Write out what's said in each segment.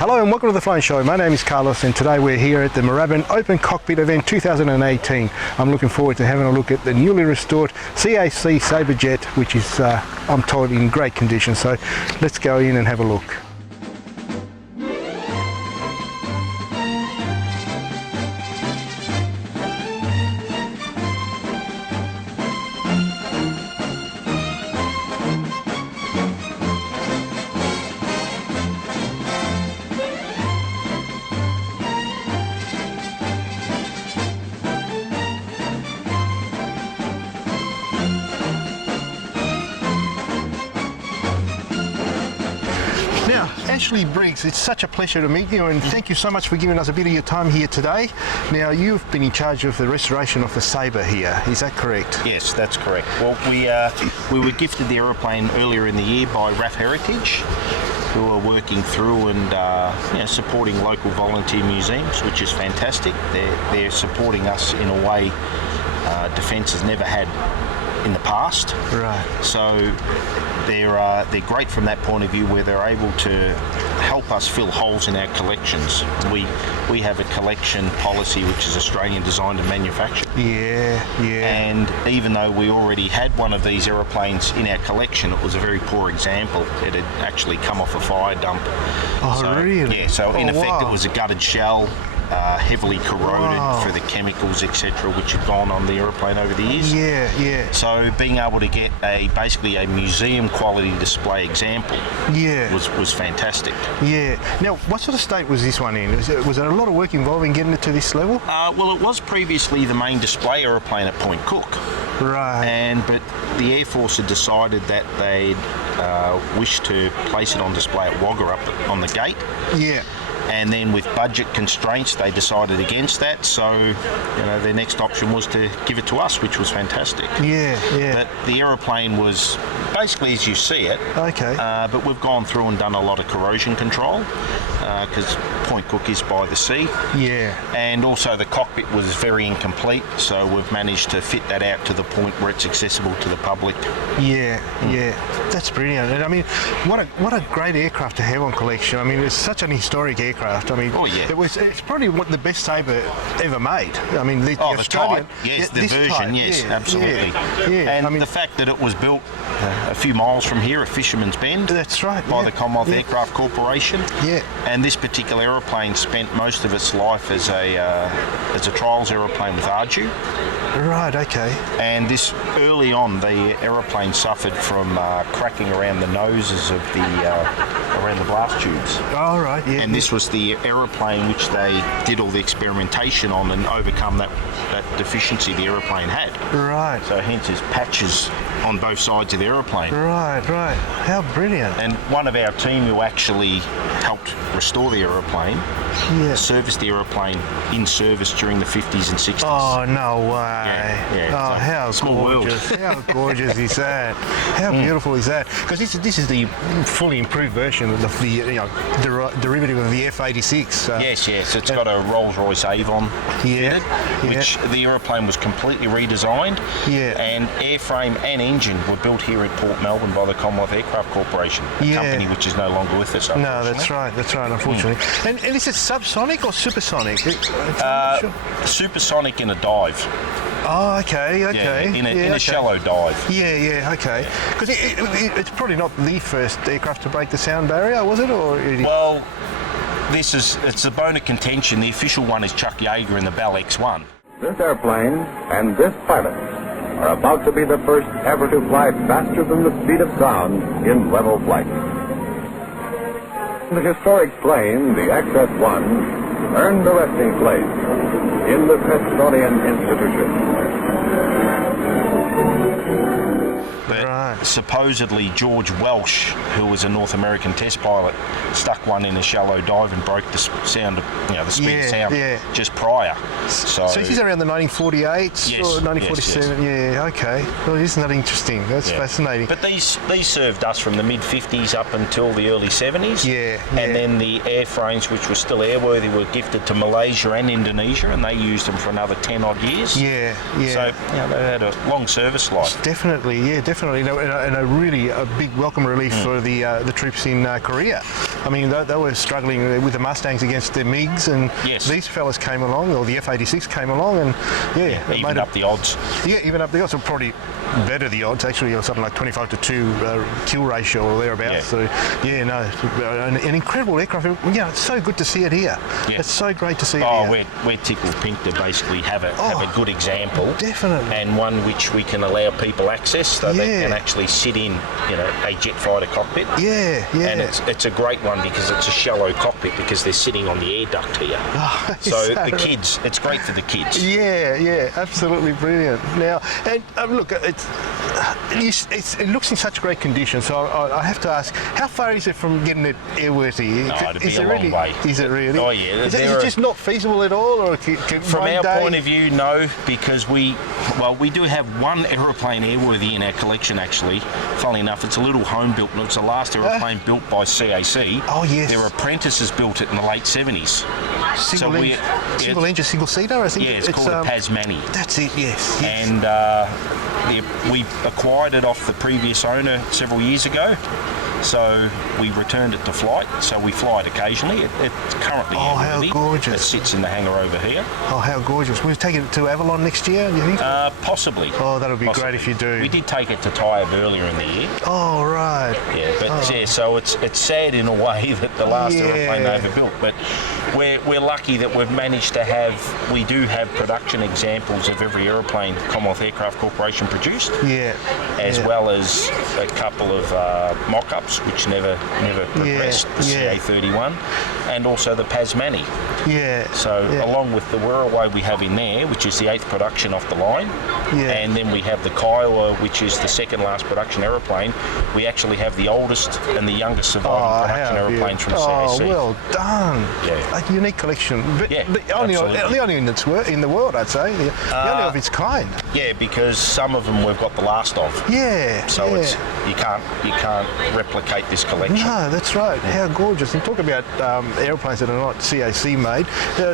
Hello and welcome to the Flying Show. My name is Carlos and today we're here at the Moorabbin Open Cockpit Event 2018. I'm looking forward to having a look at the newly restored CAC Sabre jet, which is, I'm told, in great condition. So let's go in and have a look. Now, Ashley Briggs, it's such a pleasure to meet you and thank you so much for giving us a bit of your time here today. Now, you've been in charge of the restoration of the Sabre here, is that correct? Yes, that's correct. Well, we were gifted the aeroplane earlier in the year by RAF Heritage, who are working through and supporting local volunteer museums, which is fantastic. They're supporting us in a way Defence has never had in the past. Right. So they're great from that point of view, where they're able to help us fill holes in our collections. We have a collection policy which is Australian designed and manufactured. Yeah. And even though we already had one of these aeroplanes in our collection, it was a very poor example. It had actually come off a fire dump. Oh, really? Yeah, so in effect it was a gutted shell, heavily corroded for the chemicals, etc., which had gone on the aeroplane over the years. Yeah. So being able to get basically a museum quality display example was fantastic. Yeah. Now, what sort of state was this one in? Was there a lot of work involved in getting it to this level? Well, it was previously the main display aeroplane at Point Cook. Right. But the Air Force had decided that they'd wished to place it on display at Wagga up on the gate. Yeah. And then with budget constraints, they decided against that. So, their next option was to give it to us, which was fantastic. Yeah. But the aeroplane was basically as you see it. Okay. But we've gone through and done a lot of corrosion control, because Point Cook is by the sea. Yeah. And also the cockpit was very incomplete, so we've managed to fit that out to the point where it's accessible to the public. Yeah. That's brilliant. And I mean, what a great aircraft to have on collection. I mean, it's such an historic aircraft. I mean, it's probably the best Sabre ever made. I mean, the Australian, type, yes, the version, yes, absolutely. Yeah. And I mean, the fact that it was built a few miles from here, at Fisherman's Bend. That's right. By the Commonwealth Aircraft Corporation. Yeah. And this particular aeroplane spent most of its life as a trials aeroplane with Ardu. Right. Okay. And this early on, the aeroplane suffered from cracking around the noses of around the blast tubes. Oh, right. Yeah. And this was the aeroplane which they did all the experimentation on and overcome that deficiency the aeroplane had. Right. So hence there's patches on both sides of the aeroplane. Right. How brilliant. And one of our team who actually helped restore the aeroplane serviced the aeroplane in service during the 50s and 60s. Oh, no way. Yeah. Oh, how small gorgeous. world. How gorgeous is that? How beautiful is that? Because this is the fully improved version of the derivative of the F-86. Yes. It's got a Rolls-Royce Avon fitted, which the aeroplane was completely redesigned. Yeah. And airframe and engine were built here at Port Melbourne by the Commonwealth Aircraft Corporation, a company which is no longer with us. No, that's right, unfortunately. And is it subsonic or supersonic? Supersonic in a dive. Oh, okay. In a shallow dive. Yeah, okay. Because it's probably not the first aircraft to break the sound barrier, was it? Well, it's a bone of contention. The official one is Chuck Yeager in the Bell X-1. This airplane and this pilot are about to be the first ever to fly faster than the speed of sound in level flight. The historic plane, the XS-1, earned a resting place in the Smithsonian Institution. But supposedly George Welsh, who was a North American test pilot, stuck one in a shallow dive and broke the sound of, the speed of sound just prior. So this is around the 1948s or 1947? Yes. Yeah, okay. Well, isn't that interesting? That's fascinating. But these served us from the mid-50s up until the early 70s. Yeah. And then the airframes, which were still airworthy, were gifted to Malaysia and Indonesia, and they used them for another 10 odd years. Yeah. So they had a long service life. Definitely. And a really big welcome relief for the troops in Korea. I mean, they were struggling with the Mustangs against the MiGs, and Yes. these fellas came along, or the F-86 came along, and it Even made up the odds. Yeah, even up the odds. Or probably better the odds, actually, or something like 25-2 kill ratio or thereabouts. Yeah. So, yeah, no, an incredible aircraft. Yeah, it's so good to see it here. Yeah. It's so great to see it Oh, here. we're tickled pink to basically have a good example. Definitely. And one which we can allow people access so they Yeah. can actually sit in, a jet fighter cockpit. Yeah. And it's a great one because it's a shallow cockpit because they're sitting on the air duct here. Oh, So is the that right? kids, it's great for the kids. Yeah, absolutely brilliant. Now, and look, it looks in such great condition. So I have to ask, how far is it from getting it airworthy? No, it'd be Is a it long really, way. Is it really? Oh, yeah. Is it just not feasible at all, or From our point of view, no, because we do have one aeroplane airworthy in our collection. Actually, funnily enough, it's a little home built, and it's the last aeroplane built by CAC. Oh, yes. Their apprentices built it in the late 70s. Single engine, single seater. I think. Yeah, it's called a Pasmani. That's it. Yes. And we acquired it off the previous owner several years ago. So we returned it to flight. So we fly it occasionally. It's currently how airworthy. gorgeous. It sits in the hangar over here. Oh, how gorgeous! We'll take it to Avalon next year. Do you think? Possibly. Oh, that'll be Possibly. great if you do. We did take it to Tyab earlier in the year. Oh, right. Yeah, but so it's sad in a way that the last aeroplane they ever built. But we're lucky that we do have production examples of every aeroplane Commonwealth Aircraft Corporation produced. Yeah. As well as a couple of mock-ups which never progressed, the CA31 and also the Pasmani. Yeah. So along with the Wirraway we have in there, which is the 8th production off the line, and then we have the Kiowa, which is the second last production aeroplane. We actually have the oldest and the youngest surviving production aeroplanes from CAC. Oh, well done. Yeah. A unique collection. But the only in the world, I'd say. The only of its kind. Yeah, because some of them we've got the last of. Yeah. So it's you can't replicate this collection. No, that's right. How gorgeous. And talk about aeroplanes that are not CAC made.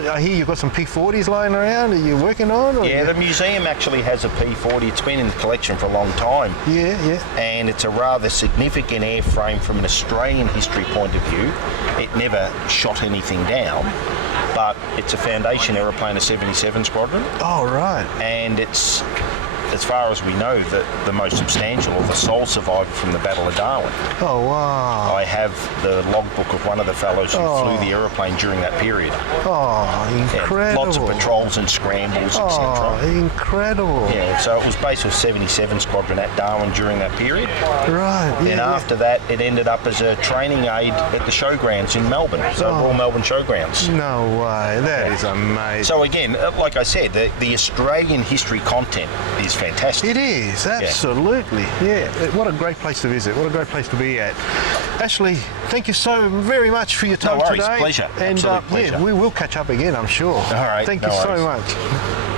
I hear you've got some P40s lying around. Are you working on? Yeah, the museum actually has a P40. It's been in the collection for a long time. Yeah. And it's a rather significant airframe from an Australian history point of view. It never shot anything down, but it's a foundation aeroplane of 77 Squadron. Oh, right. And it's, as far as we know, the most substantial or the sole survivor from the Battle of Darwin. Oh, wow. I have the logbook of one of the fellows who flew the aeroplane during that period. Oh, incredible. Lots of patrols and scrambles, Oh, etc. incredible. Yeah, so it was based with 77 Squadron at Darwin during that period. Right, Then after that, it ended up as a training aid at the showgrounds in Melbourne, so Royal Melbourne Showgrounds. No way. That is amazing. So again, like I said, the Australian history content is fantastic. It is, absolutely. Yeah. What a great place to visit. What a great place to be at. Ashley, thank you so very much for your time No worries, today. pleasure. And Absolute pleasure. we will catch up again, I'm sure. All right, Thank no you so worries. much.